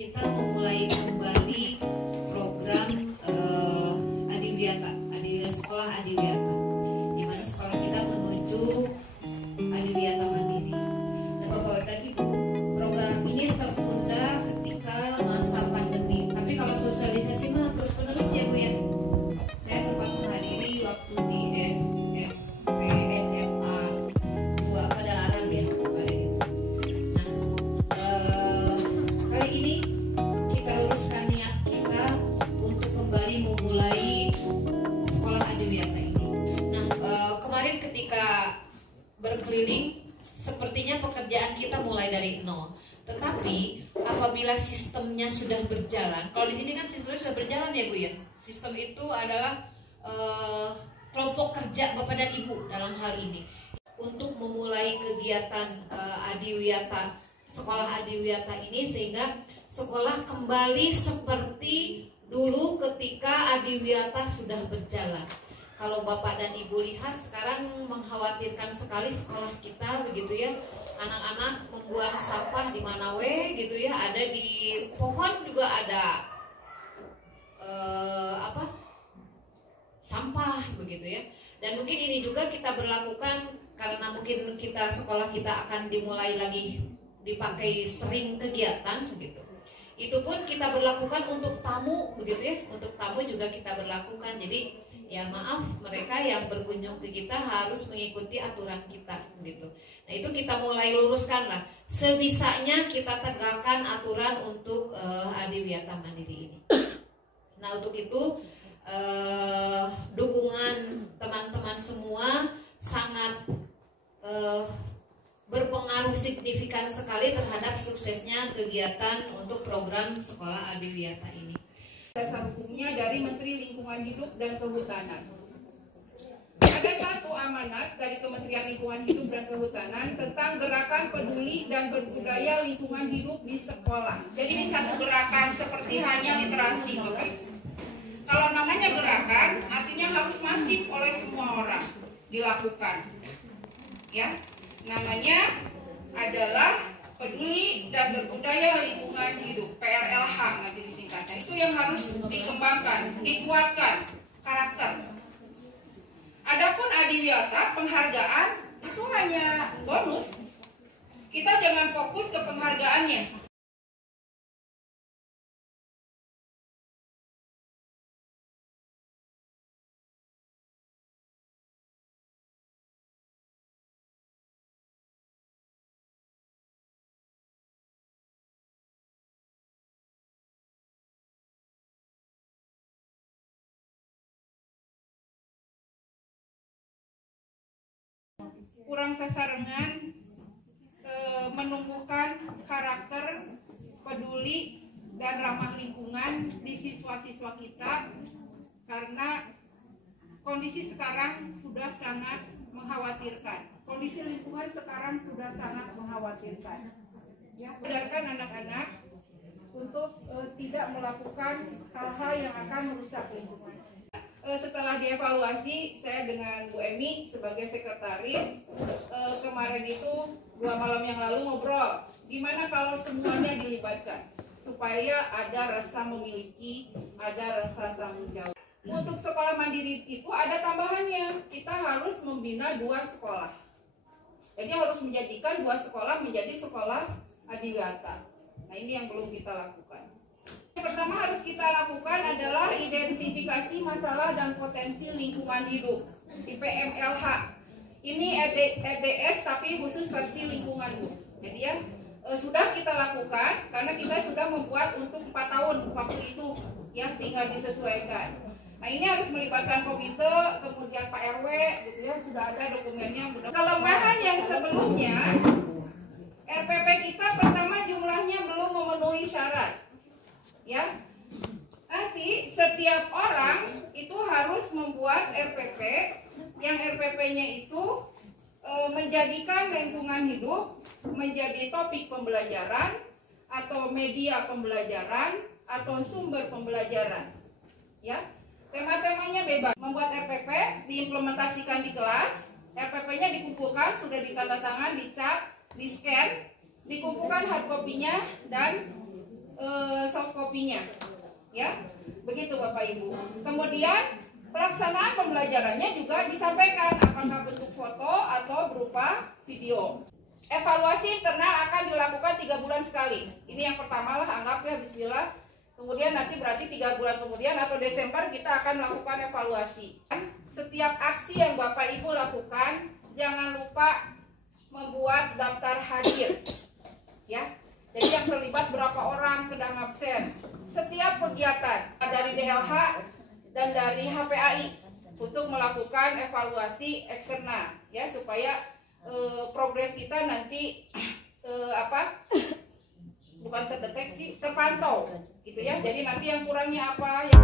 kita memulai kembali program Adiwiyata, sekolah Adiwiyata, di mana sekolah kita menuju Adiwiyata Mandiri. Dan Bapak dan Ibu, program ini tertunda ketika masa pandemi. Tapi kalau sosialisasi mah terus menerus ya Bu ya. Saya sempat menghadiri waktu di SMA 2 pada Arang ya kemarin itu. Nah, kali ini kita luruskan niat kita untuk kembali memulai sekolah Adiwiyata ini. Nah, kemarin ketika berkeliling, sepertinya pekerjaan kita mulai dari nol. Tetapi apabila sistemnya sudah berjalan, kalau di sini kan sistemnya sudah berjalan ya Bu ya. Sistem itu adalah kelompok kerja Bapak dan Ibu dalam hal ini untuk memulai kegiatan Adiwiyata, sekolah Adiwiyata ini, sehingga sekolah kembali seperti dulu ketika Adiwiyata sudah berjalan. Kalau Bapak dan Ibu lihat sekarang mengkhawatirkan sekali sekolah kita begitu ya. Anak-anak membuang sampah di mana gitu ya, ada di pohon juga ada sampah begitu ya. Dan mungkin ini juga kita berlakukan karena mungkin sekolah kita akan dimulai lagi dipakai sering kegiatan begitu. Itu pun kita berlakukan untuk tamu begitu ya. Untuk tamu juga kita berlakukan. Jadi ya maaf, mereka yang berkunjung ke kita harus mengikuti aturan kita gitu. Nah itu kita mulai luruskan lah. Sebisanya kita tegakkan aturan untuk Adiwiyata Mandiri ini. Nah untuk itu dukungan teman-teman semua sangat berpengaruh signifikan sekali terhadap suksesnya kegiatan untuk program sekolah Adiwiyata ini. Dasar hukumnya dari Menteri Lingkungan Hidup dan Kehutanan. Ada satu amanat dari Kementerian Lingkungan Hidup dan Kehutanan tentang gerakan peduli dan berbudaya lingkungan hidup di sekolah. Jadi ini satu gerakan seperti hanya literasi, Bapak Ibu. Kalau namanya gerakan, artinya harus masif oleh semua orang dilakukan. Ya, namanya adalah peduli dan berbudaya lingkungan hidup, PRLH nanti disingkatnya. Itu yang harus dikembangkan, dikuatkan karakter. Adapun Adiwiyata, penghargaan itu hanya bonus. Kita jangan fokus ke penghargaannya. Kurang sasarangan menumbuhkan karakter peduli dan ramah lingkungan di siswa-siswa kita, karena kondisi sekarang sudah sangat mengkhawatirkan. Kondisi lingkungan sekarang sudah sangat mengkhawatirkan. Ya, sadarkan anak-anak untuk tidak melakukan hal-hal yang akan merusak lingkungan. Setelah dievaluasi, saya dengan Bu Emi sebagai sekretaris kemarin itu 2 malam yang lalu ngobrol gimana kalau semuanya dilibatkan supaya ada rasa memiliki, ada rasa tanggung jawab. Untuk sekolah mandiri itu ada tambahannya, kita harus membina 2 sekolah. Jadi harus menjadikan 2 sekolah menjadi sekolah Adiwiyata. Nah ini yang belum kita lakukan. Yang pertama harus kita lakukan adalah identifikasi masalah dan potensi lingkungan hidup, IPMLH. Ini EDS tapi khusus versi lingkungan Bu. Jadi ya sudah kita lakukan karena kita sudah membuat untuk 4 tahun waktu itu yang tinggal disesuaikan. Nah ini harus melibatkan komite, kemudian Pak RW, gitu ya, sudah ada dokumennya. Kelemahan yang sebelumnya, RPP kita pertama jumlahnya belum memenuhi syarat. Ya, nanti setiap orang itu harus membuat RPP, yang RPP-nya itu menjadikan lingkungan hidup menjadi topik pembelajaran atau media pembelajaran atau sumber pembelajaran. Ya, tema-temanya bebas. Membuat RPP diimplementasikan di kelas, RPP-nya dikumpulkan, sudah ditandatangan, dicap, di-scan, dikumpulkan hard copy-nya dan kopinya. Ya, begitu Bapak Ibu. Kemudian pelaksanaan pembelajarannya juga disampaikan apakah bentuk foto atau berupa video. Evaluasi internal akan dilakukan 3 bulan sekali. Ini yang pertama lah, anggap ya, bismillah. Kemudian nanti berarti 3 bulan kemudian atau Desember kita akan melakukan evaluasi. Setiap aksi yang Bapak Ibu lakukan, jangan lupa membuat daftar hadir. Ya, jadi yang terlibat berapa orang sedang absen. Setiap kegiatan dari DLH dan dari HPAI untuk melakukan evaluasi eksternal, ya, supaya progres kita nanti bukan terdeteksi, terpantau gitu ya. Jadi nanti yang kurangnya apa, yang